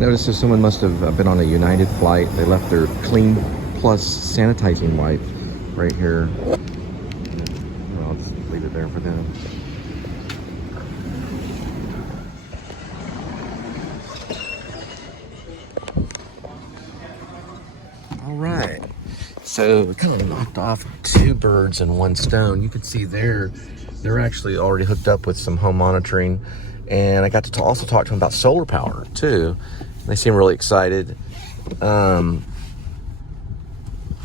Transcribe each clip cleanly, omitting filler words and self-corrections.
noticed that someone must have been on a United flight. They left their Clean Plus sanitizing wipe right here. Well, I'll just leave it there for them. All right. So we kind of knocked off 2 birds and 1 stone. You can see they're actually already hooked up with some home monitoring. And I got to also talk to them about solar power too. They seem really excited. So,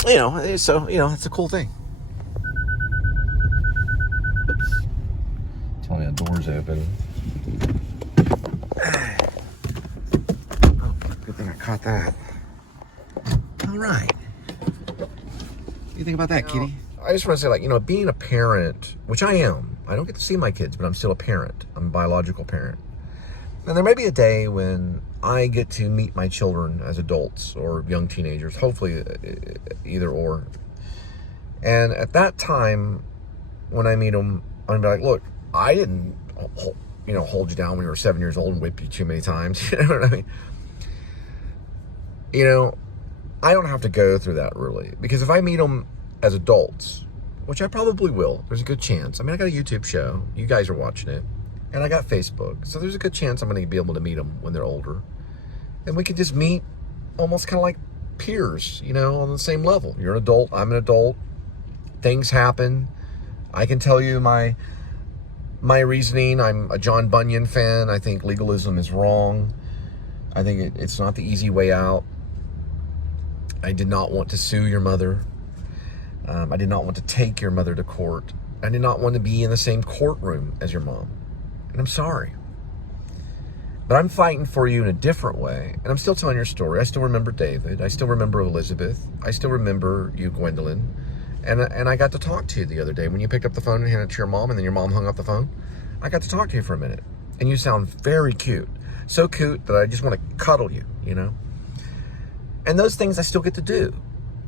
it's a cool thing. Oops. Tell me the door's open. Oh, good thing I caught that. All right. What do you think about that, kitty? I just want to say, being a parent, which I am. I don't get to see my kids, but I'm still a parent. I'm a biological parent. And there may be a day when I get to meet my children as adults or young teenagers, hopefully either or. And at that time, when I meet them, I'm gonna be like, look, I didn't, hold you down when you were 7 years old and whip you too many times. You know what I mean? I don't have to go through that really, because if I meet them as adults, which I probably will, there's a good chance. I mean, I got a YouTube show. You guys are watching it. And I got Facebook. So there's a good chance I'm going to be able to meet them when they're older. And we could just meet almost kind of like peers, on the same level. You're an adult. I'm an adult. Things happen. I can tell you my reasoning. I'm a John Bunyan fan. I think legalism is wrong. I think it's not the easy way out. I did not want to sue your mother. I did not want to take your mother to court. I did not want to be in the same courtroom as your mom. And I'm sorry. But I'm fighting for you in a different way. And I'm still telling your story. I still remember David. I still remember Elizabeth. I still remember you, Gwendolyn. And I got to talk to you the other day when you picked up the phone and handed it to your mom and then your mom hung up the phone. I got to talk to you for a minute. And you sound very cute. So cute that I just want to cuddle you, And those things I still get to do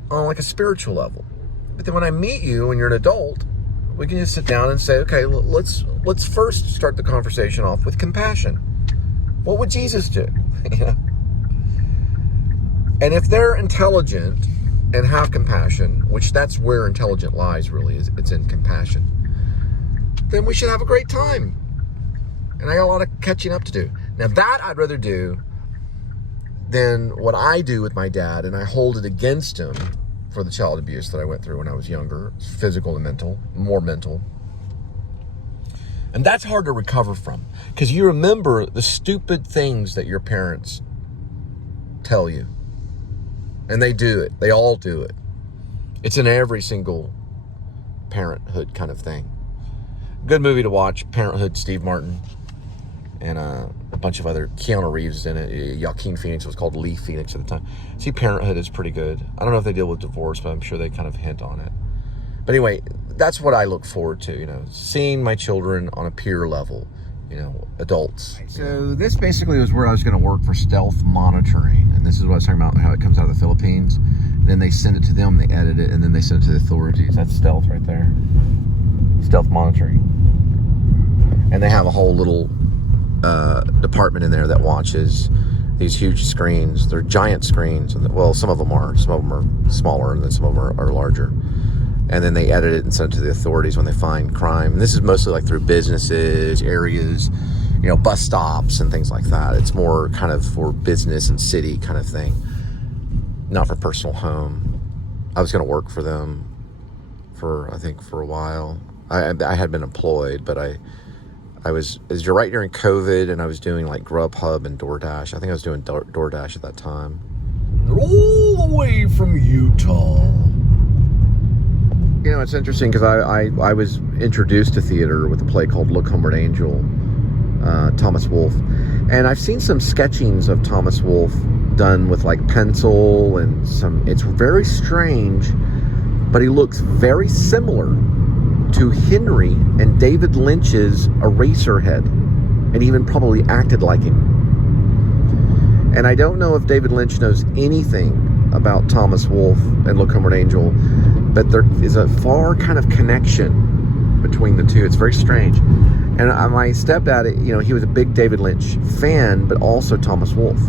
on like a spiritual level. But then when I meet you and you're an adult, we can just sit down and say, okay, let's first start the conversation off with compassion. What would Jesus do? And if they're intelligent and have compassion, which that's where intelligent lies really, is it's in compassion, then we should have a great time. And I got a lot of catching up to do. Now that I'd rather do than what I do with my dad, and I hold it against him for the child abuse that I went through when I was younger, physical and mental, more mental. And that's hard to recover from, because you remember the stupid things that your parents tell you. And they do it. They all do it. It's in every single parenthood kind of thing. Good movie to watch, Parenthood, Steve Martin. And a bunch of other, Keanu Reeves in it, Joaquin Phoenix, was called Lee Phoenix at the time. See, Parenthood is pretty good. I don't know if they deal with divorce, but I'm sure they kind of hint on it. But anyway, that's what I look forward to, seeing my children on a peer level, adults. So this basically was where I was going to work for stealth monitoring. And this is what I was talking about, how it comes out of the Philippines. And then they send it to them, they edit it, and then they send it to the authorities. That's stealth right there. Stealth monitoring. And they have a whole little department in there that watches these huge screens. They're giant screens. Well, some of them are smaller, and then some of them are larger. And then they edit it and send it to the authorities when they find crime. And this is mostly like through businesses, areas, bus stops and things like that. It's more kind of for business and city kind of thing, not for personal home. I was going to work for them for a while. I had been employed, but it was right during COVID, and I was doing like Grubhub and DoorDash. I think I was doing DoorDash at that time. All the way from Utah. It's interesting because I was introduced to theater with a play called Look Homeward Angel, Thomas Wolfe. And I've seen some sketchings of Thomas Wolfe done with like pencil and it's very strange, but he looks very similar to Henry and David Lynch's Eraserhead, and even probably acted like him. And I don't know if David Lynch knows anything about Thomas Wolfe and Look Homeward Angel, but there is a far kind of connection between the two. It's very strange. And my stepdad, he was a big David Lynch fan, but also Thomas Wolfe.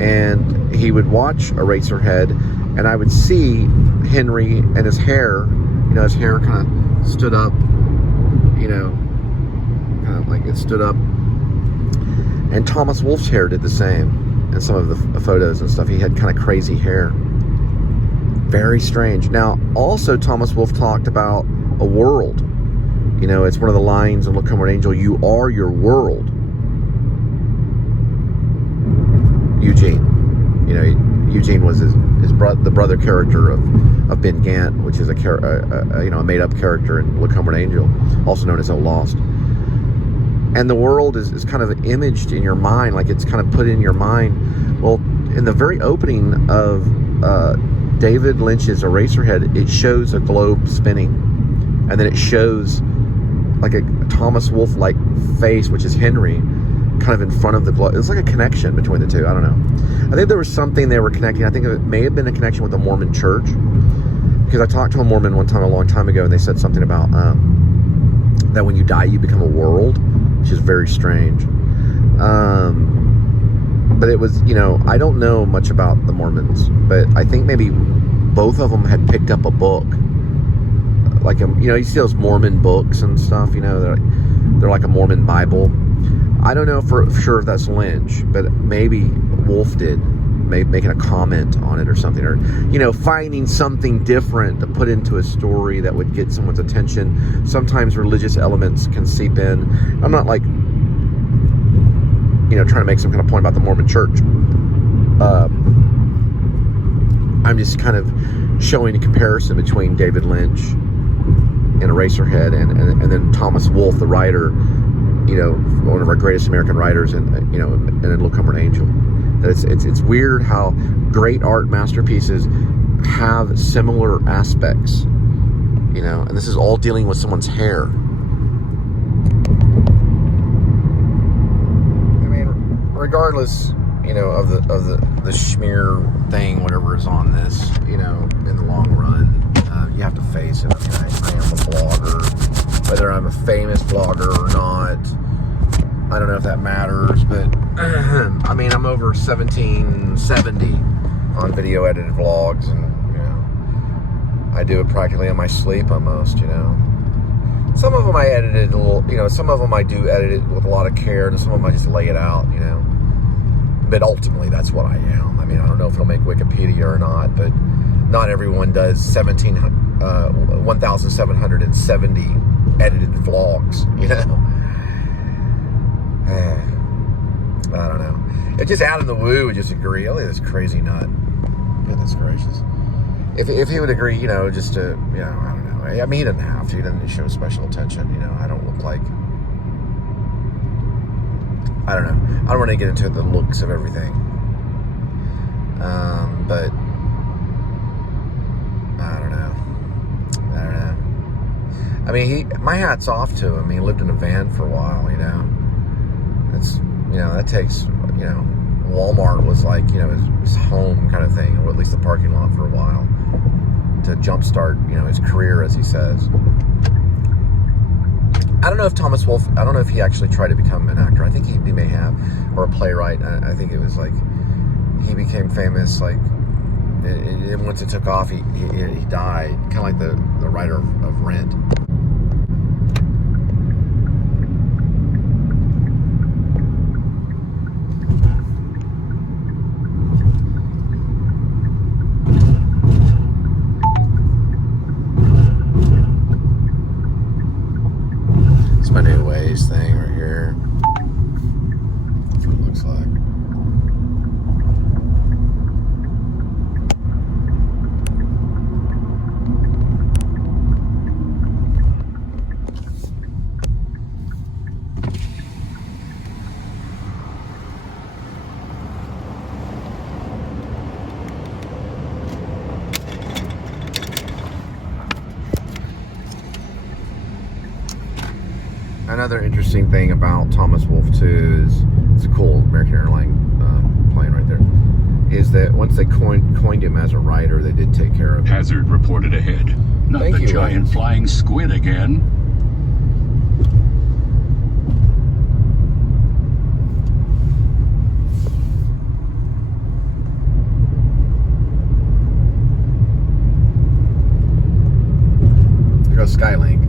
and he would watch Eraserhead, and I would see Henry and his hair, his hair kind of stood up, kind of like it stood up. And Thomas Wolfe's hair did the same in some of the photos and stuff. He had kind of crazy hair. Very strange. Now, also Thomas Wolfe talked about a world. It's one of the lines in Look Homeward Angel, you are your world. Eugene. Eugene was the brother character of Ben Gant, which is a made-up character in Look Homeward Angel, also known as Oh Lost. And the world is kind of imaged in your mind, like it's kind of put in your mind. Well, in the very opening of David Lynch's Eraserhead, it shows a globe spinning, and then it shows like a Thomas Wolfe-like face, which is Henry, kind of in front of the globe. It's like a connection between the two. I don't know. I think there was something they were connecting. I think it may have been a connection with the Mormon church, because I talked to a Mormon one time a long time ago, and they said something about that when you die, you become a world, which is very strange. But it was, I don't know much about the Mormons, but I think maybe both of them had picked up a book. Like, you see those Mormon books and stuff, they're like a Mormon Bible. I don't know for sure if that's Lynch, but maybe Wolfe did, making a comment on it or something, or, finding something different to put into a story that would get someone's attention. Sometimes religious elements can seep in. I'm not like, trying to make some kind of point about the Mormon church. I'm just kind of showing a comparison between David Lynch and Eraserhead and then Thomas Wolfe, the writer, one of our greatest American writers, and in Look Homeward Angel. That it's weird how great art masterpieces have similar aspects, and this is all dealing with someone's hair. Regardless, of the schmear thing, whatever is on this, in the long run, you have to face it. I am a blogger, whether I'm a famous blogger or not. I don't know if that matters, but I'm over 1770 on video edited vlogs, and I do it practically in my sleep almost. Some of them I edited a little, some of them I do edit it with a lot of care, and some of them I just lay it out, But ultimately, that's what I am. I don't know if it'll make Wikipedia or not, but not everyone does 1,770 edited vlogs, I don't know. It's just out of the woo would just agree. Look at this crazy nut. Goodness gracious. If he would agree, just to, I don't know. He doesn't have to. He doesn't show special attention. I don't look like, I don't know. I don't want to get into the looks of everything. But I don't know. My hat's off to him. He lived in a van for a while, It's, that takes, Walmart was like, his home kind of thing, or at least the parking lot for a while, to jumpstart, his career, as he says. I don't know if Thomas Wolfe, I don't know if he actually tried to become an actor. I think he may have, or a playwright. I think it was like, he became famous, like, and once it took off, he died, kind of like the writer of Rent. It's my new Waze thing right here. That's what it looks like. Another interesting thing about Thomas Wolfe too is, it's a cool American Airline plane right there, is that once they coined him as a writer, they did take care of him. Hazard reported ahead. Not the giant flying squid again. Skylink.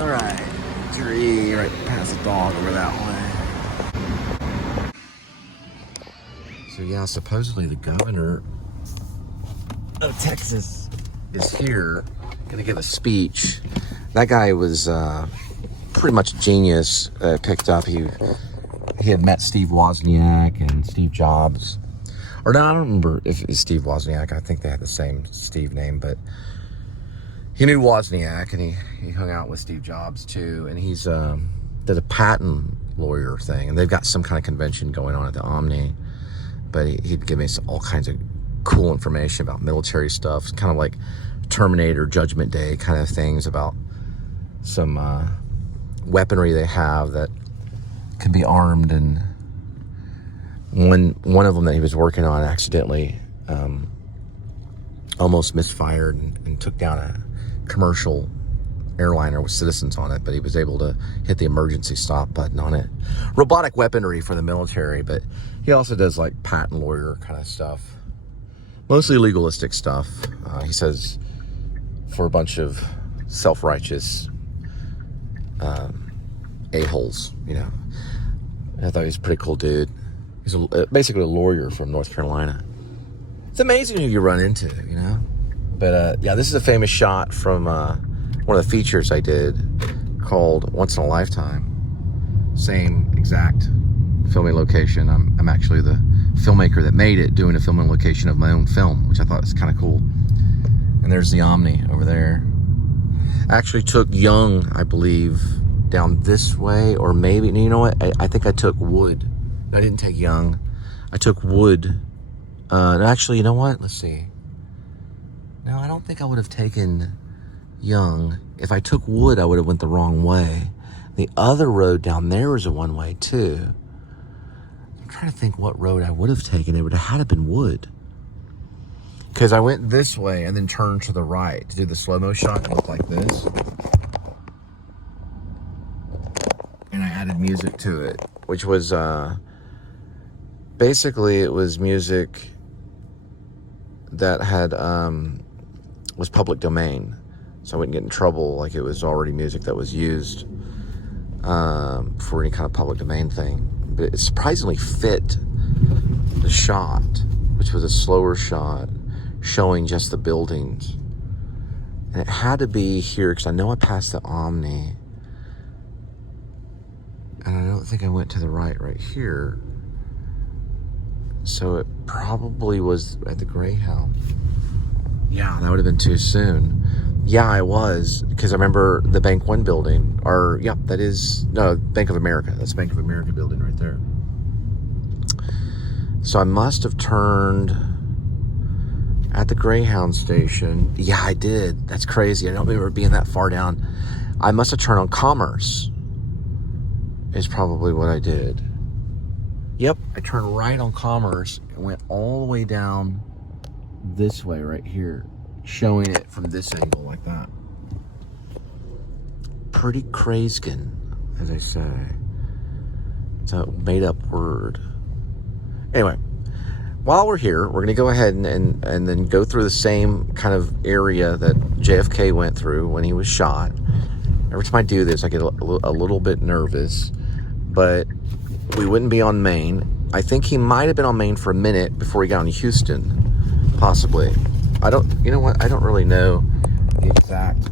Alright, tree right past the dog over that way. So yeah, supposedly the governor of Texas is here, gonna give a speech. That guy was pretty much a genius. Picked up, he had met Steve Wozniak and Steve Jobs. Or no, I don't remember if it's Steve Wozniak. I think they had the same Steve name, but he knew Wozniak, and he hung out with Steve Jobs too. And he's did a patent lawyer thing, and they've got some kind of convention going on at the Omni. But he'd give me all kinds of cool information about military stuff, kind of like Terminator, Judgment Day kind of things about some weaponry they have that can be armed. And one of them that he was working on accidentally almost misfired and took down a commercial airliner with citizens on it, but he was able to hit the emergency stop button on it. Robotic weaponry for the military, but he also does like patent lawyer kind of stuff, mostly legalistic stuff. He says for a bunch of self-righteous a-holes, you know. I thought he was a pretty cool dude. He's basically a lawyer from North Carolina. It's amazing who you run into, you know. But yeah, this is a famous shot from one of the features I did called Once in a Lifetime. Same exact filming location. I'm actually the filmmaker that made it, doing a filming location of my own film, which I thought was kind of cool. And there's the Omni over there. I actually took Young, I believe, down this way, or maybe, you know what? I think I took Wood. I didn't take Young. I took Wood. Actually, you know what? Let's see. No, I don't think I would have taken Young. If I took Wood, I would have went the wrong way. The other road down there is a one-way too. I'm trying to think what road I would have taken. It would have had to been Wood. Because I went this way and then turned to the right to do the slow-mo shot and look like this. And I added music to it, which was basically it was music that had was public domain, so I wouldn't get in trouble. Like, it was already music that was used for any kind of public domain thing. But it surprisingly fit the shot, which was a slower shot showing just the buildings. And it had to be here because I know I passed the Omni, and I don't think I went to the right here. So it probably was at the Greyhound. Yeah, that would have been too soon. Yeah, I was, because I remember the Bank One building, or yeah, that is, no, Bank of America. That's Bank of America building right there. So I must have turned at the Greyhound station. Yeah, I did. That's crazy. I don't remember being that far down. I must have turned on Commerce, is probably what I did. Yep, I turned right on Commerce and went all the way down this way right here, showing it from this angle like that. Pretty crazed-kin, as I say. It's a made-up word. Anyway, while we're here, we're going to go ahead and then go through the same kind of area that JFK went through when he was shot. Every time I do this, I get a little bit nervous, but we wouldn't be on Main. I think he might have been on Main for a minute before he got on Houston, possibly. You know what? I don't really know the exact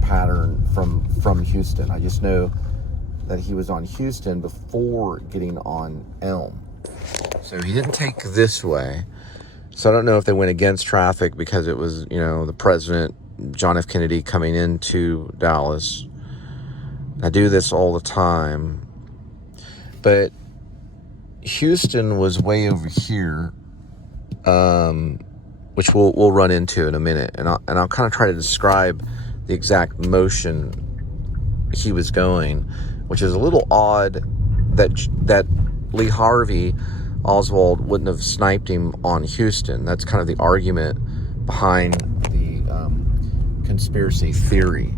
pattern from Houston. I just know that he was on Houston before getting on Elm. So he didn't take this way. So I don't know if they went against traffic because it was, the president, John F. Kennedy, coming into Dallas. I do this all the time. But Houston was way over here, which we'll run into in a minute. And I'll kind of try to describe the exact motion he was going, which is a little odd that Lee Harvey Oswald wouldn't have sniped him on Houston. That's kind of the argument behind the conspiracy theory.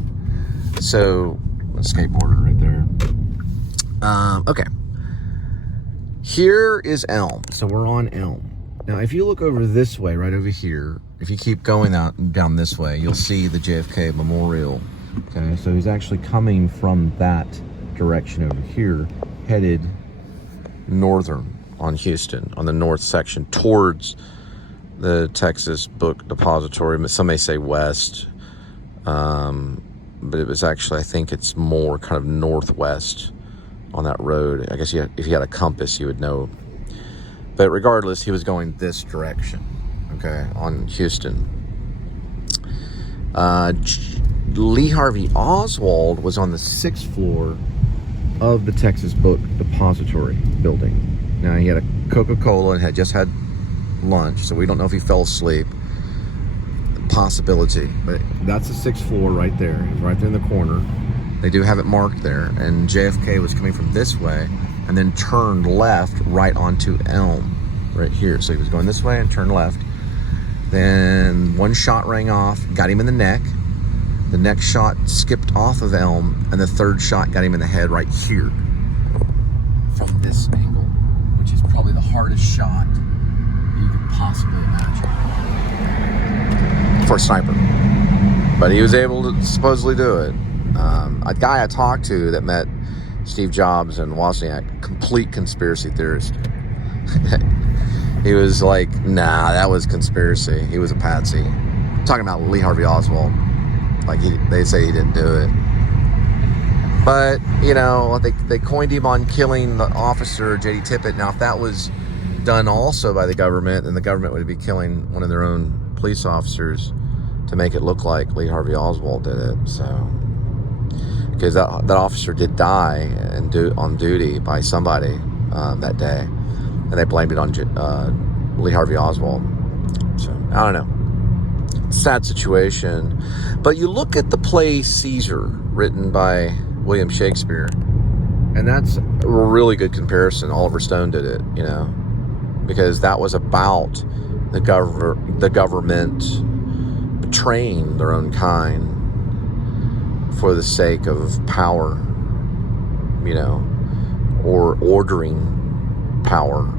So, a skateboarder right there. Okay. Here is Elm. So we're on Elm. Now, if you look over this way, right over here, if you keep going down this way, you'll see the JFK Memorial. Okay, so he's actually coming from that direction over here, headed northern on Houston, on the north section, towards the Texas Book Depository. Some may say west, but it was actually, I think it's more kind of northwest on that road. I guess if you had a compass, you would know. But regardless, he was going this direction, okay, on Houston. Lee Harvey Oswald was on the 6th floor of the Texas Book Depository building. Now, he had a Coca-Cola and had just had lunch, so we don't know if he fell asleep. Possibility, but that's the 6th floor right there. It's right there in the corner. They do have it marked there, and JFK was coming from this way and then turned left right onto Elm right here. So he was going this way and turned left. Then one shot rang off, got him in the neck. The next shot skipped off of Elm, and the third shot got him in the head right here from this angle, which is probably the hardest shot you could possibly imagine for a sniper. But he was able to supposedly do it. A guy I talked to that met Steve Jobs and Wozniak, complete conspiracy theorist. He was like, nah, that was conspiracy. He was a patsy. I'm talking about Lee Harvey Oswald. Like, they say he didn't do it. But, they coined him on killing the officer, J.D. Tippit. Now, if that was done also by the government, then the government would be killing one of their own police officers to make it look like Lee Harvey Oswald did it. So, because that officer did die on duty by somebody that day, and they blamed it on Lee Harvey Oswald. So, I don't know. Sad situation. But you look at the play Caesar, written by William Shakespeare, and that's a really good comparison. Oliver Stone did it, because that was about the government betraying their own kind for the sake of power, or ordering power,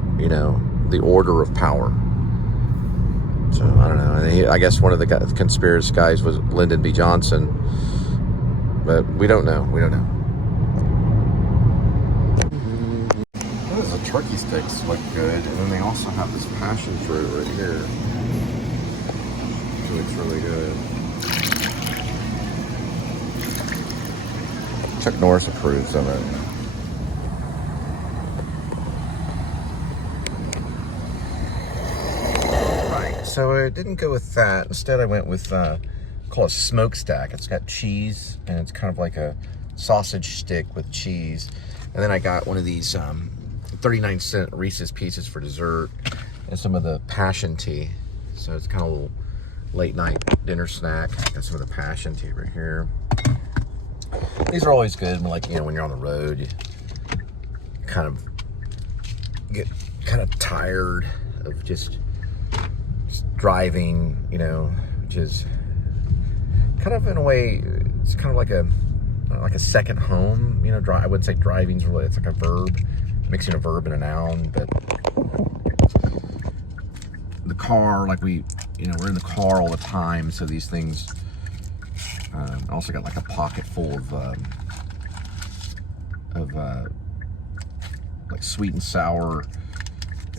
the order of power. So, I don't know. And I guess one of the conspiracy guys was Lyndon B. Johnson, but we don't know. The turkey sticks look good, and then they also have this passion fruit right here. It looks really good. Chuck Norris approves of it. Right, so I didn't go with that. Instead, I went with call it smokestack. It's got cheese, and it's kind of like a sausage stick with cheese. And then I got one of these 39-cent Reese's Pieces for dessert, and some of the passion tea. So it's kind of a little late night dinner snack. Got some of the passion tea right here. These are always good, when you're on the road, you kind of get tired of just driving, which is kind of, in a way, it's kind of like a second home, I wouldn't say driving's really, it's like a verb, mixing a verb and a noun. But the car, we're in the car all the time, so these things, I also got like a pocket full of like sweet and sour,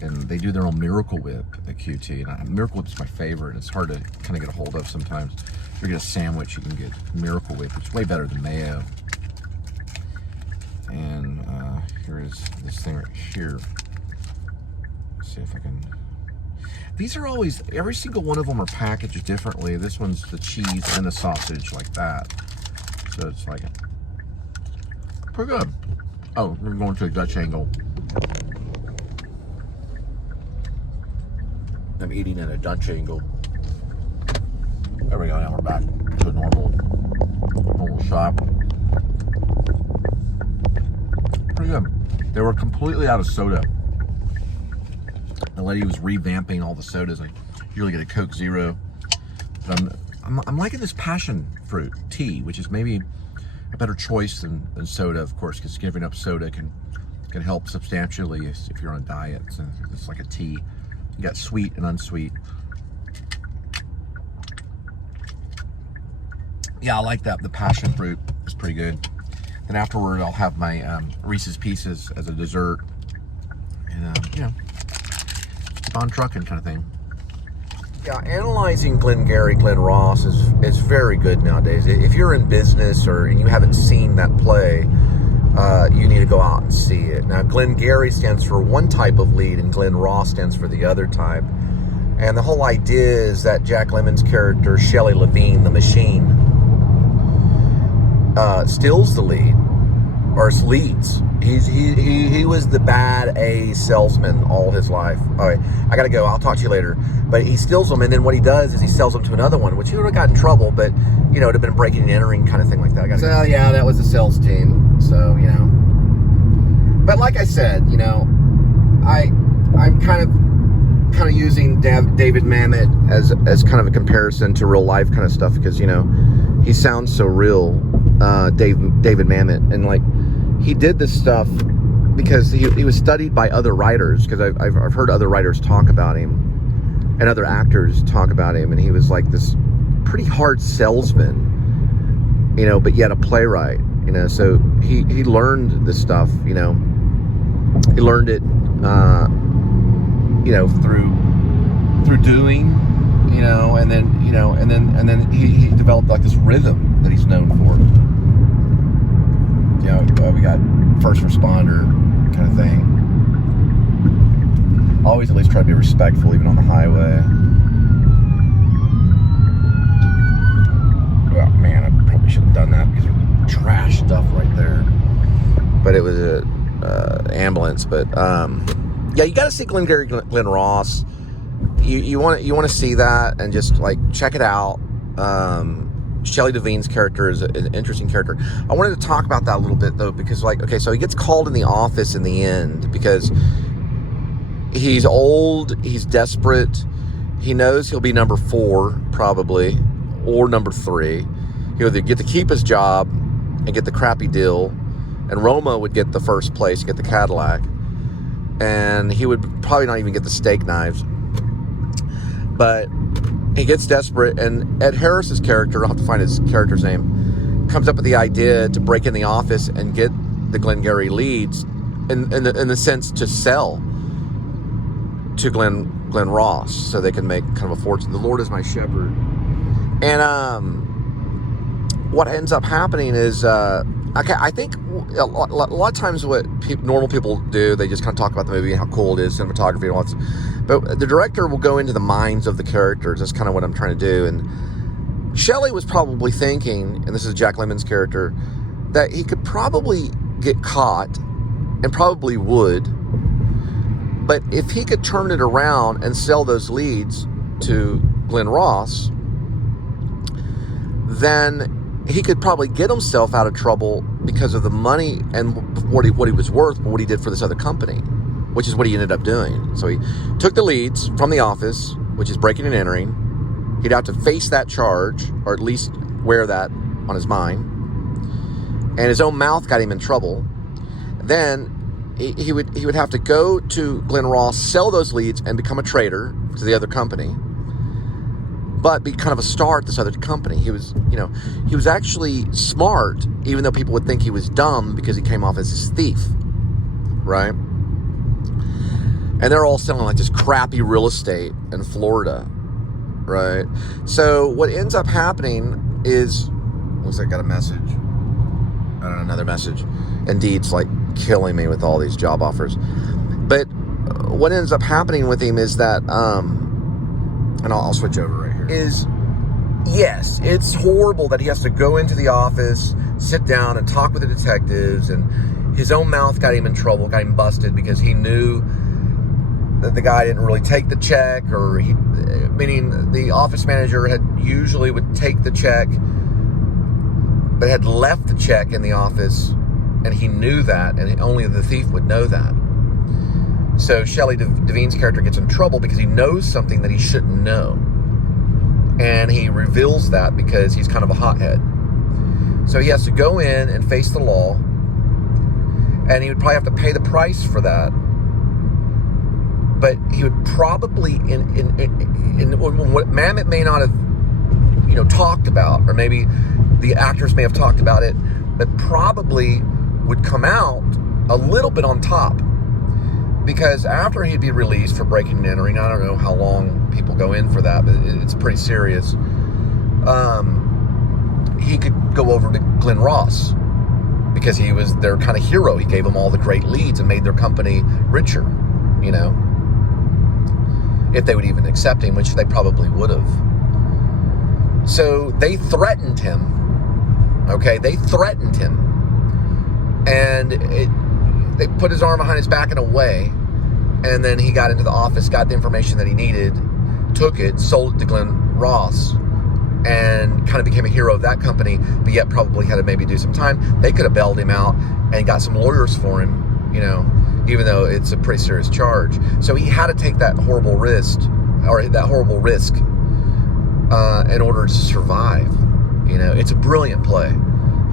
and they do their own Miracle Whip at QT. And Miracle Whip is my favorite. It's hard to kind of get a hold of sometimes. If you get a sandwich, you can get Miracle Whip, which is way better than mayo. And here is this thing right here. Let's see if I can. These are always, every single one of them are packaged differently. This one's the cheese and the sausage like that. So it's like pretty good. Oh, we're going to a Dutch angle. I'm eating at a Dutch angle. There we go, now we're back to a normal shot. Pretty good. They were completely out of soda. The lady was revamping all the sodas. I usually get a Coke Zero. But I'm liking this passion fruit tea, which is maybe a better choice than soda, of course, because giving up soda can help substantially if you're on a diet. So it's like a tea. You got sweet and unsweet. Yeah, I like that. The passion fruit is pretty good. Then afterward, I'll have my Reese's Pieces as a dessert. And, you know, keep on trucking kind of thing. Yeah, analyzing Glengarry Glen Ross is very good nowadays. If you're in business and you haven't seen that play, you need to go out and see it. Now, Glengarry stands for one type of lead, and Glen Ross stands for the other type. And the whole idea is that Jack Lemmon's character, Shelley Levine, the machine, steals the lead, or leads. He was the bad A salesman all his life. All right, I gotta go. I'll talk to you later. But he steals them, and then what he does is he sells them to another one, which he would have got in trouble, but you know, it'd have been breaking and entering kind of thing like that. So yeah, that was the sales team. So you know, but like I said, you know, I'm kind of using David Mamet as kind of a comparison to real life kind of stuff, because you know, he sounds so real, David Mamet, and like he did this stuff because he was studied by other writers, because I've heard other writers talk about him and other actors talk about him, and he was like this pretty hard salesman, you know, but yet a playwright, you know. So he learned this stuff, you know. He learned it, you know, through doing, you know, and then you know, and then he developed like this rhythm that he's known for. You know, we got first responder kind of thing. Always at least try to be respectful, even on the highway. Oh man, I probably should have done that because there's trash stuff right there. But it was a ambulance. But yeah, you got to see Glengarry Glen Ross. You want to see that and just like check it out. Shelley Levine's character is an interesting character. I wanted to talk about that a little bit though, because like, okay, so he gets called in the office in the end because he's old, he's desperate, he knows he'll be number 4 probably, or number 3. He'll either get to keep his job and get the crappy deal, and Roma would get the first place, get the Cadillac, and he would probably not even get the steak knives. But he gets desperate, and Ed Harris's character, I'll have to find his character's name, comes up with the idea to break in the office and get the Glengarry leads in the sense to sell to Glen Ross so they can make kind of a fortune. The Lord is my shepherd. And what ends up happening is, I think a lot of times what normal people do, they just kind of talk about the movie and how cool it is, cinematography and all that. But the director will go into the minds of the characters. That's kind of what I'm trying to do. And Shelley was probably thinking, and this is Jack Lemmon's character, that he could probably get caught, and probably would, but if he could turn it around and sell those leads to Glen Ross, then he could probably get himself out of trouble because of the money and what he was worth, but what he did for this other company, which is what he ended up doing. So he took the leads from the office, which is breaking and entering. He'd have to face that charge, or at least wear that on his mind. And his own mouth got him in trouble. Then he would have to go to Glen Ross, sell those leads, and become a trader to the other company, but be kind of a star at this other company. He was actually smart, even though people would think he was dumb because he came off as this thief, right? And they're all selling like this crappy real estate in Florida, right? So what ends up happening is, looks like I got a message. I don't know, another message. Indeed's like killing me with all these job offers. But what ends up happening with him is that, and I'll switch over right here, is, yes, it's horrible that he has to go into the office, sit down and talk with the detectives, and his own mouth got him in trouble, got him busted because he knew that the guy didn't really take the check, or meaning the office manager usually would take the check, but had left the check in the office, and he knew that, and only the thief would know that. So Shelley Devine's character gets in trouble because he knows something that he shouldn't know. And he reveals that because he's kind of a hothead. So he has to go in and face the law, and he would probably have to pay the price for that. But he would probably, in what Mamet may not have, talked about, or maybe the actors may have talked about it, but probably would come out a little bit on top. Because after he'd be released for breaking and entering, I don't know how long people go in for that, but it's pretty serious. He could go over to Glenn Ross because he was their kind of hero. He gave them all the great leads and made their company richer, if they would even accept him, which they probably would have. So they threatened him. Okay, they threatened him, and they put his arm behind his back in a way, and then he got into the office, got the information that he needed, took it, sold it to Glenn Ross, and kind of became a hero of that company, but yet probably had to maybe do some time. They could have bailed him out and got some lawyers for him, even though it's a pretty serious charge. So he had to take that horrible risk, in order to survive. It's a brilliant play,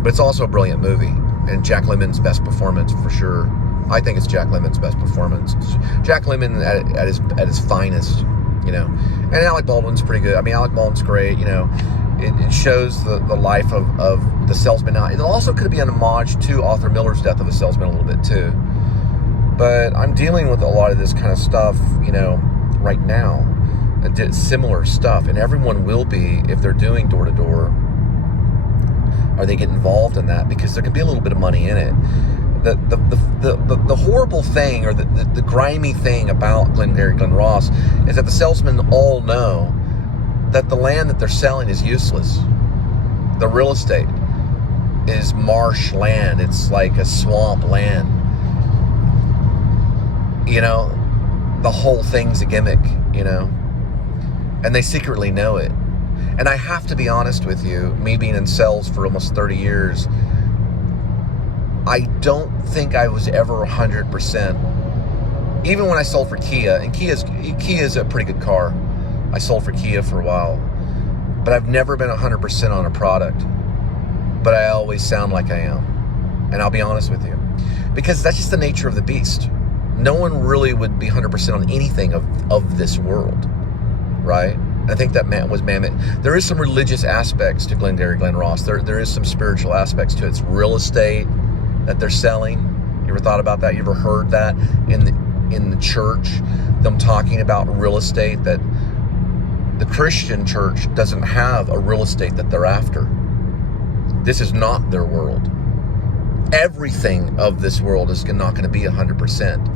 but it's also a brilliant movie. And Jack Lemmon's best performance for sure. I think it's Jack Lemmon's best performance. Jack Lemmon at his finest, And Alec Baldwin's pretty good. I mean, Alec Baldwin's great. It shows the life of the salesman. Now, it also could be an homage to Arthur Miller's Death of a Salesman a little bit too. But I'm dealing with a lot of this kind of stuff, right now. Similar stuff, and everyone will be if they're doing door to door. Or they get involved in that because there can be a little bit of money in it. The horrible thing, or the grimy thing about Glenn Ross, is that the salesmen all know that the land that they're selling is useless. The real estate is marsh land. It's like a swamp land. The whole thing's a gimmick, and they secretly know it. And I have to be honest with you, me being in sales for almost 30 years, I don't think I was ever 100%. Even when I sold for Kia, and Kia's a pretty good car. I sold for Kia for a while. But I've never been 100% on a product. But I always sound like I am. And I'll be honest with you. Because that's just the nature of the beast. No one really would be 100% on anything of this world. Right? I think that was Mamet. There is some religious aspects to Glenn Ross. There is some spiritual aspects to it. It's real estate that they're selling. You ever thought about that? You ever heard that in the church? Them talking about real estate, that the Christian church doesn't have a real estate that they're after. This is not their world. Everything of this world is not going to be 100%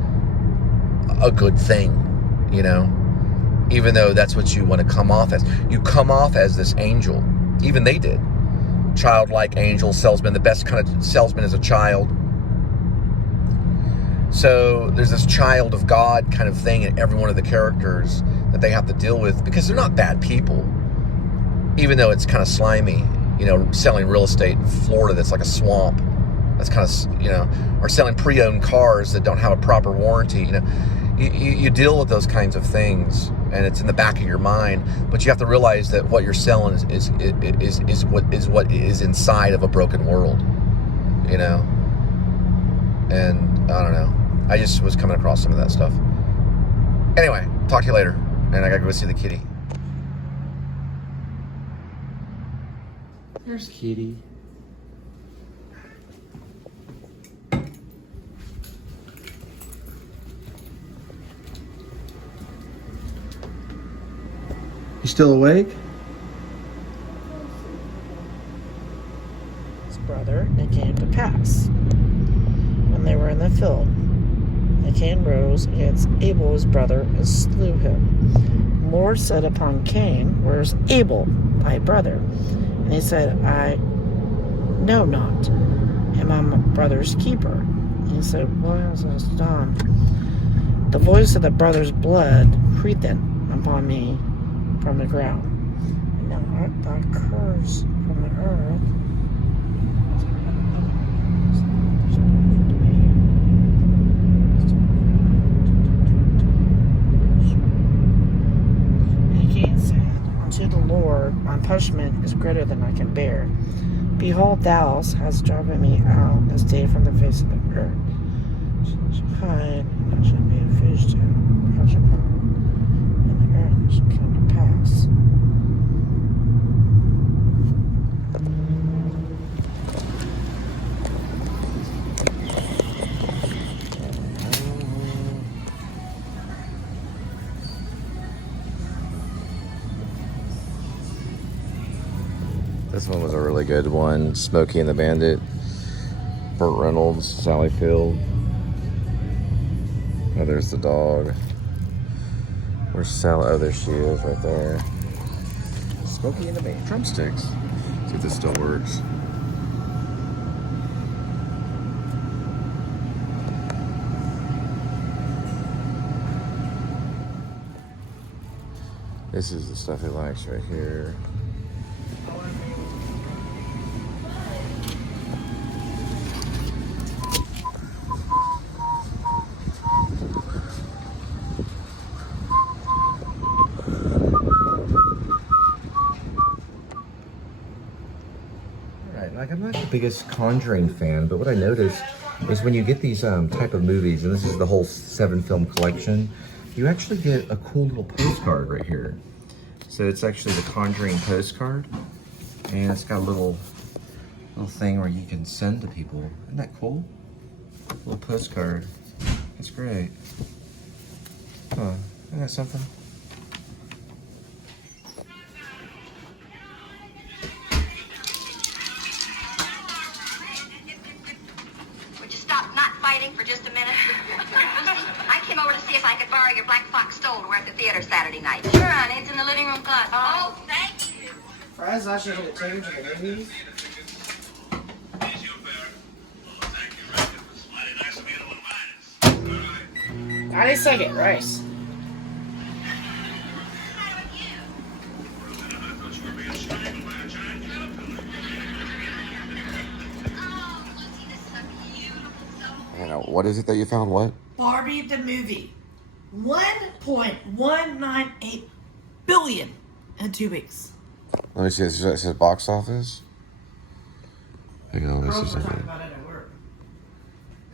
a good thing, even though that's what you want to come off as. You come off as this angel. Even they did. Childlike angel, salesman. The best kind of salesman is a child. So there's this child of God kind of thing in every one of the characters that they have to deal with, because they're not bad people. Even though it's kind of slimy, selling real estate in Florida that's like a swamp. That's kind of, or selling pre-owned cars that don't have a proper warranty. You deal with those kinds of things, and it's in the back of your mind. But you have to realize that what you're selling is what is inside of a broken world, And I don't know. I just was coming across some of that stuff. Anyway, talk to you later, and I gotta go see the kitty. There's Kitty. still awake? His brother, and it came to pass, when they were in the field, that Cain rose against Abel his brother, and slew him. The Lord said upon Cain, Where is Abel thy brother? And he said, I know not. Am I my brother's keeper? And he said, What hast thou done? The voice of the brother's blood creepeth upon me from the ground. And now art thou cursed from the earth. And Cain said unto the Lord, My punishment is greater than I can bear. Behold, thou hast driven me out this day from the face of the earth. I shall hide, and I shall be a fugitive, crouch upon, and the earth shall come to pass. This one was a really good one. Smokey and the Bandit. Burt Reynolds, Sally Field. Oh, there's the dog. Where's Sally? Oh, there she is, right there. Smokey and the Bandit. Drumsticks. See if this still works. This is the stuff he likes right here. Like, I'm not the biggest Conjuring fan, but what I noticed is when you get these type of movies, and this is the whole 7-film collection, you actually get a cool little postcard right here. So it's actually the Conjuring postcard, and it's got a little thing where you can send to people. Isn't that cool? A little postcard. That's great. Huh, isn't that something? For just a minute. I came over to see if I could borrow your black fox stole to wear at the theater Saturday night. Sure, honey. It's in the living room closet. Oh, thank you. Fries actually going to change in the movies. How do you suck it? Rice. What is it that you found? What? Barbie the movie. 1.198 billion in 2 weeks. Let me see. It says box office. Hang on. This is talking about it at work.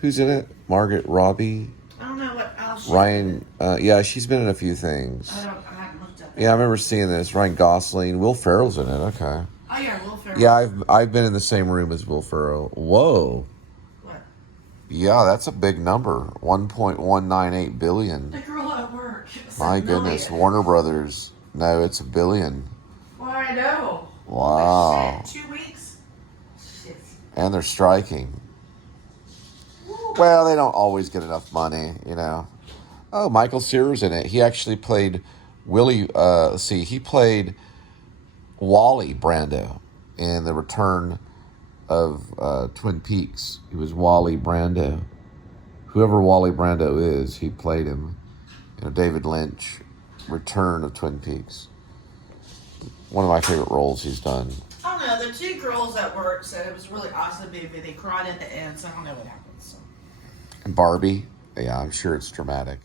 Who's in it? Margaret Robbie. I don't know what else. Ryan. Yeah, she's been in a few things. I haven't looked up. Yeah, I remember seeing this. Ryan Gosling. Will Ferrell's in it. Okay. Oh yeah, Will Ferrell. Yeah, I've been in the same room as Will Ferrell. Whoa. What? Yeah, that's a big number. 1.198 billion. The girl at work. My goodness, Warner Brothers. No, it's $1 billion. Well, I know. Wow. Like, shit, 2 weeks. Shit. And they're striking. Well, they don't always get enough money, you know. Oh, Michael Cera's in it. He actually played Willie. He played Wally Brando in The Return of Twin Peaks. He was Wally Brando. Whoever Wally Brando is, he played him. You know, David Lynch, Return of Twin Peaks. One of my favorite roles he's done. I don't know. The two girls at work said it was a really awesome movie. They cried at the end, so I don't know what happened. So. And Barbie, yeah, I'm sure it's dramatic.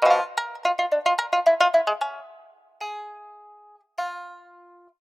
Bye.